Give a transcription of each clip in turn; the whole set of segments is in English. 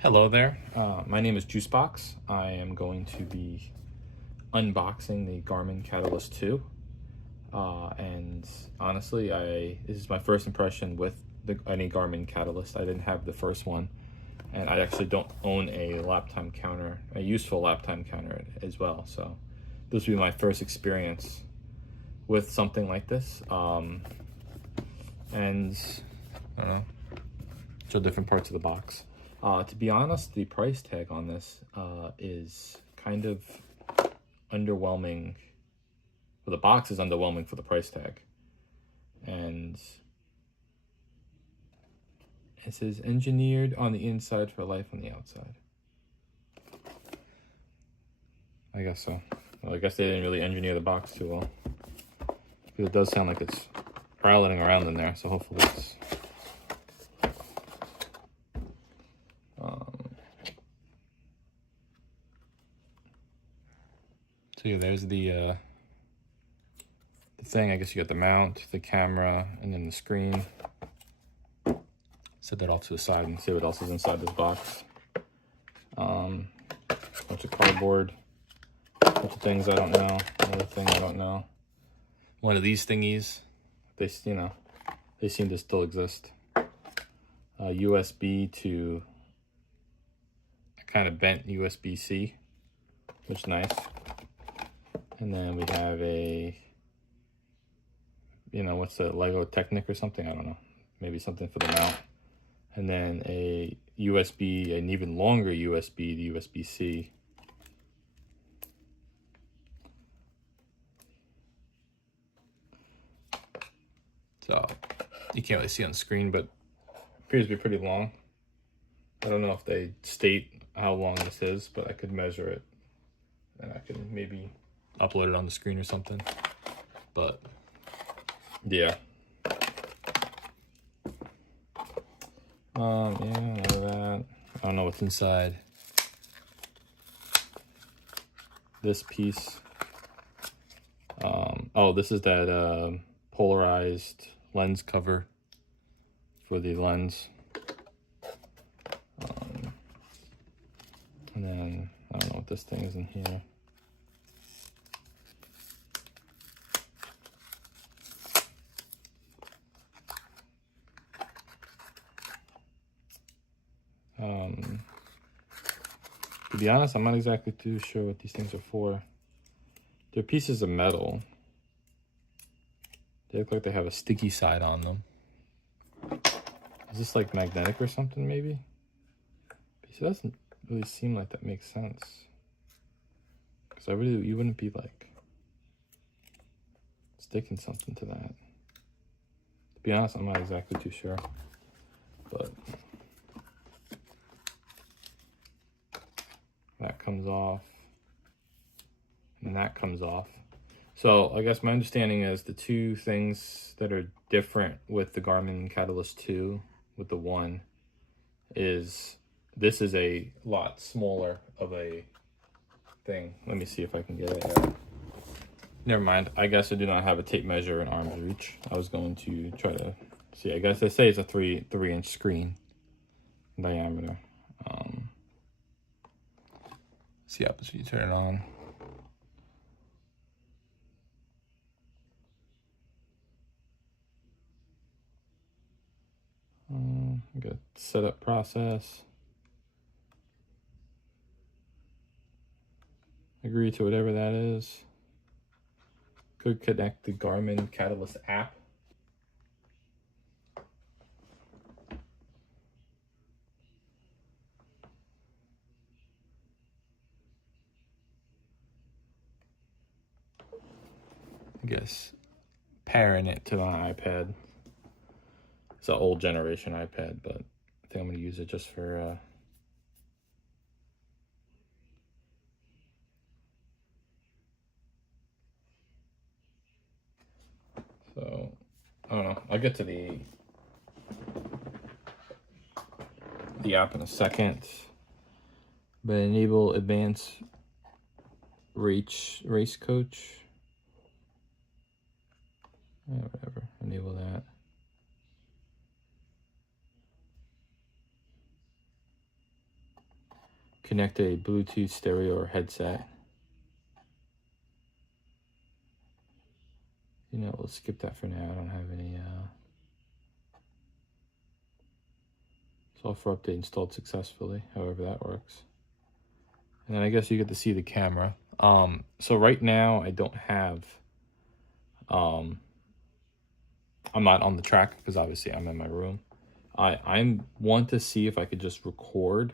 Hello there. My name is Juicebox. I am going to be unboxing the Garmin Catalyst 2. And honestly, this is my first impression with any Garmin Catalyst. I didn't have the first one, and I actually don't own a lap time counter, a useful lap time counter as well. So this will be my first experience with something like this. And I don't know, show different parts of the box. To be honest, the price tag on this is kind of underwhelming. Well, the box is underwhelming for the price tag. And it says engineered on the inside for life on the outside. I guess so. Well, I guess they didn't really engineer the box too well. Because it does sound like it's rattling around in there, so hopefully it's... So yeah, there's the thing. I guess you got the mount, the camera, and then the screen. Set that off to the side and see what else is inside this box. Bunch of cardboard, bunch of things I don't know, another thing I don't know. One of these thingies, they seem to still exist. USB to a kind of bent USB-C, which is nice. And then we have a, what's the Lego Technic or something? I don't know. Maybe something for the mount. And then a USB, an even longer USB, the USB-C. So you can't really see on the screen, but it appears to be pretty long. I don't know if they state how long this is, but I could measure it and I could maybe upload it on the screen or something. But yeah. Yeah, none of that. I don't know what's inside this piece. Oh, this is that polarized lens cover for the lens. And then I don't know what this thing is in here. To be honest, I'm not exactly too sure what these things are for. They're pieces of metal. They look like they have a sticky side on them. Is this like magnetic or something, maybe? It doesn't really seem like that makes sense. Because you wouldn't be like sticking something to that. To be honest, I'm not exactly too sure. But that comes off. And that comes off. So I guess my understanding is the two things that are different with the Garmin Catalyst 2 with the 1 is this is a lot smaller of a thing. Let me see if I can get it out. Never mind. I guess I do not have a tape measure in arm's reach. I was going to try to see. I guess they say it's a 3-inch screen diameter. See how you turn it on. Got setup process. Agree to whatever that is. Could connect the Garmin Catalyst app. I guess pairing it to my iPad. It's an old generation iPad, but I think I'm going to use it just for so I don't know. I'll get to the app in a second. But enable advanced race coach. Yeah, whatever. Enable that. connect a Bluetooth stereo or headset. You know, we'll skip that for now. I don't have any software update installed successfully, however that works. And then I guess you get to see the camera. So right now I don't have, I'm not on the track because obviously I'm in my room. I want to see if I could just record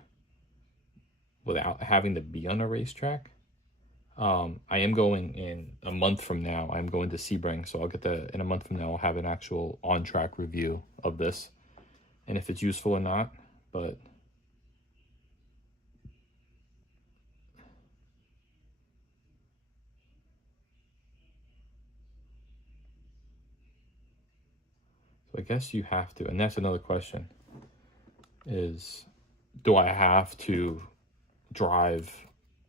without having to be on a racetrack. I am going in a month from now. I'm going to Sebring, so I'll get in a month from now. I'll have an actual on-track review of this, and if it's useful or not. But so I guess you have to, and that's another question: is do I have to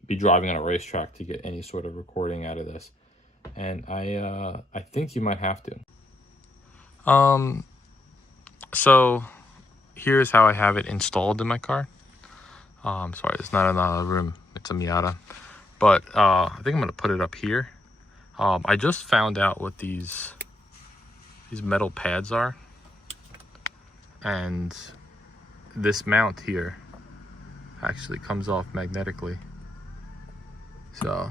be driving on a racetrack to get any sort of recording out of this? And I think you might have to. So here's how I have it installed in my car. Sorry, it's not another room, it's a Miata. But I think I'm gonna put it up here. I just found out what these metal pads are. And this mount here actually comes off magnetically. So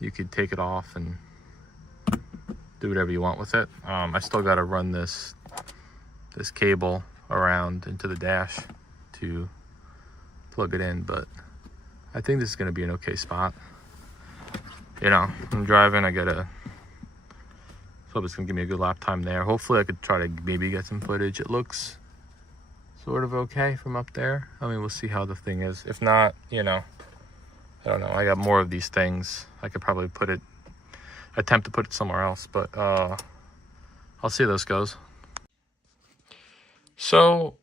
you could take it off and do whatever you want with it. I still got to run this cable around into the dash to plug it in, but I think this is going to be an okay spot. You know, I'm driving, I gotta, so it's going to give me a good lap time there. Hopefully I could try to maybe get some footage. It looks sort of okay from up there. I mean, we'll see how the thing is. If not, you know, I don't know. I got more of these things. I could probably attempt to put it somewhere else, but I'll see how this goes. So,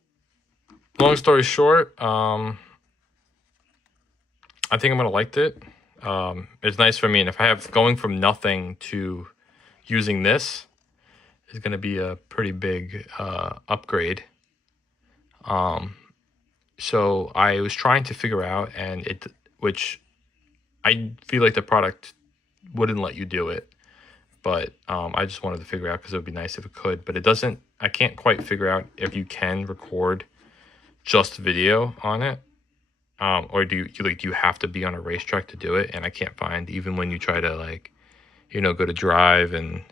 long story short, I think I'm gonna like it. It's nice for me, and if I have going from nothing to using this is gonna be a pretty big upgrade. So I was trying to figure out, which I feel like the product wouldn't let you do it, but I just wanted to figure out because it would be nice if it could, but it doesn't. I can't quite figure out if you can record just video on it, or do you have to be on a racetrack to do it? And I can't find, even when you try to, like, you know, go to drive and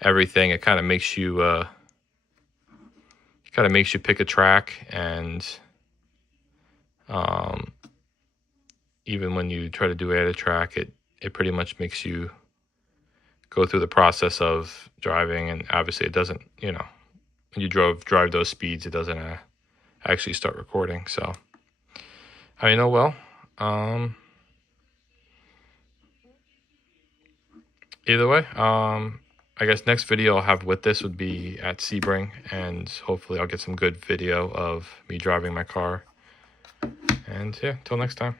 everything, it kind of makes you pick a track, and even when you try to do it at a track, it pretty much makes you go through the process of driving, and obviously it doesn't, you know, when you drive those speeds, it doesn't actually start recording. So I mean, oh well. Either way, I guess next video I'll have with this would be at Sebring, and hopefully I'll get some good video of me driving my car. And yeah, till next time.